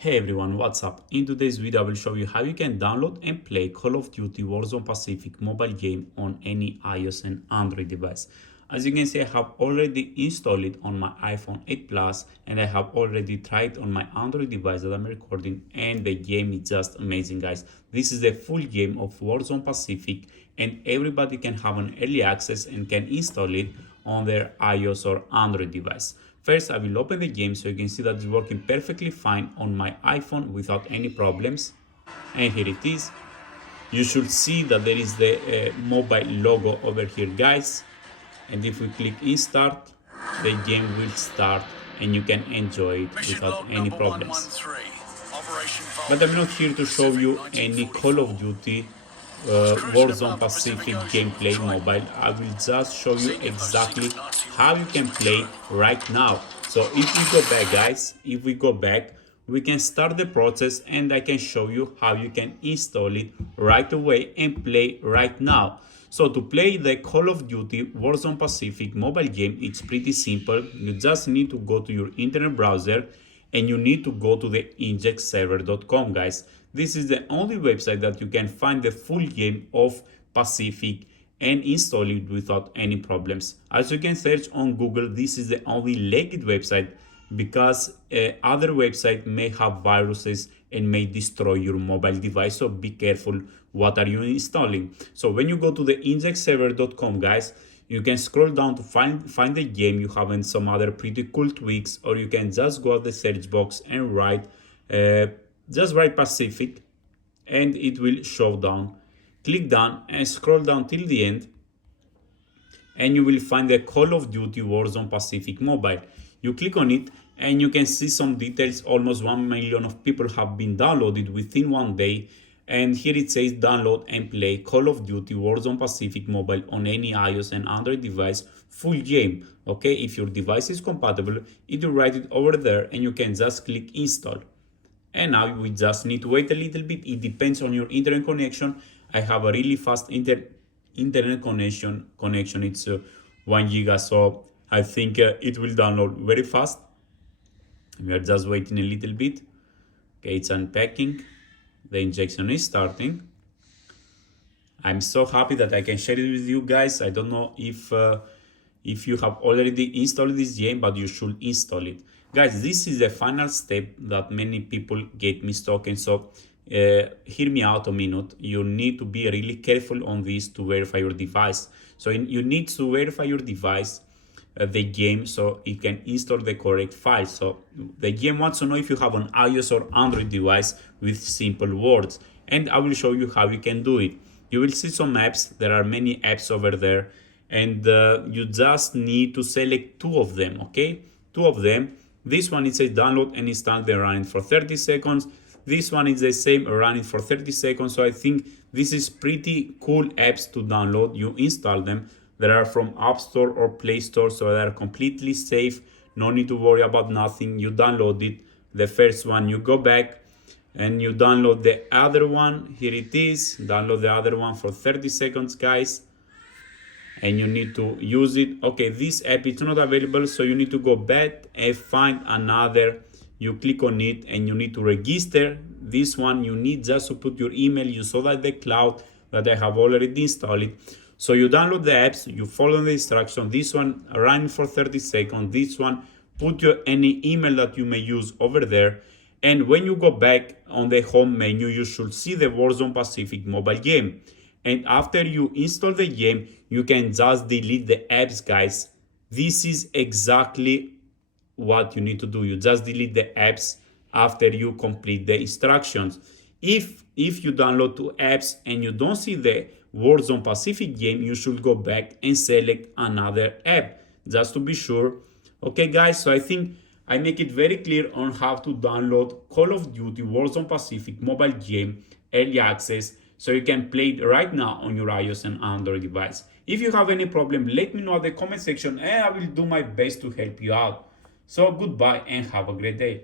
Hey everyone, what's up? In today's video I will show you how you can download and play Call of Duty Warzone Pacific mobile game on any iOS and Android device. As you can see, I have already installed it on my iPhone 8 Plus and I have already tried on my Android device that I'm recording, and the game is just amazing, guys. This is the full game of Warzone Pacific and everybody can have an early access and can install it on their iOS or Android device. First, I will open the game so you can see that it's working perfectly fine on my iPhone without any problems. And here it is. You should see that there is the mobile logo over here, guys. And if we click in start, the game will start and you can enjoy it without any problems. But I'm not here to show you any Call of Duty Warzone Pacific gameplay mobile. I will just show you exactly how you can play right now. So if we go back, guys, if we go back, we can start the process and I can show you how you can install it right away and play right now. So to play the Call of Duty Warzone Pacific mobile game, it's pretty simple. You just need to go to your internet browser and you need to go to the injectserver.com, guys. This is the only website that you can find the full game of Pacific and install it without any problems. As you can search on Google, this is the only legit website because other websites may have viruses and may destroy your mobile device, so be careful what are you installing. So when you go to the injectserver.com, guys, you can scroll down to find the game you have and some other pretty cool tweaks, or you can just go at the search box and write Pacific and it will show down. Click down and scroll down till the end and you will find the Call of Duty Warzone Pacific mobile. You click on it and you can see some details. Almost 1 million of people have been downloaded within one day. And here it says download and play Call of Duty Warzone Pacific mobile on any iOS and Android device, full game. Okay, if your device is compatible, it will write it over there and you can just click install. And now we just need to wait a little bit. It depends on your internet connection. I have a really fast internet connection. It's 1 giga, so I think it will download very fast. We are just waiting a little bit. Okay, it's unpacking. The injection is starting. I'm so happy that I can share it with you guys. I don't know if you have already installed this game, but you should install it. Guys, this is the final step that many people get mistaken. So hear me out a minute. You need to be really careful on this to verify your device. So you need to verify your device, the game, so it can install the correct file. So the game wants to know if you have an iOS or Android device with simple words, and I will show you how you can do it. You will see some apps. There are many apps over there, and you just need to select two of them. Okay, two of them. This one, it says download and install, the running for 30 seconds. This one is the same, running for 30 seconds. So I think this is pretty cool apps to download. You install them. They are from App Store or Play Store, so they are completely safe. No need to worry about nothing. You download it, the first one, you go back and you download the other one. Here it is. Download the other one for 30 seconds, guys. And you need to use it. Okay, this app is not available, so you need to go back and find another. You click on it and you need to register. This one, you need just to put your email. You saw that the cloud that I have already installed it. So you download the apps, you follow the instructions. This one running for 30 seconds. This one, put your any email that you may use over there. And when you go back on the home menu, you should see the Warzone Pacific mobile game. And after you install the game, you can just delete the apps, guys. This is exactly what you need to do. You just delete the apps after you complete the instructions. If you download two apps and you don't see the Warzone Pacific game, you should go back and select another app just to be sure. Okay, guys, so I think I make it very clear on how to download Call of Duty Warzone Pacific mobile game early access, so you can play it right now on your iOS and Android device. If you have any problem, let me know in the comment section and I will do my best to help you out. So goodbye and have a great day.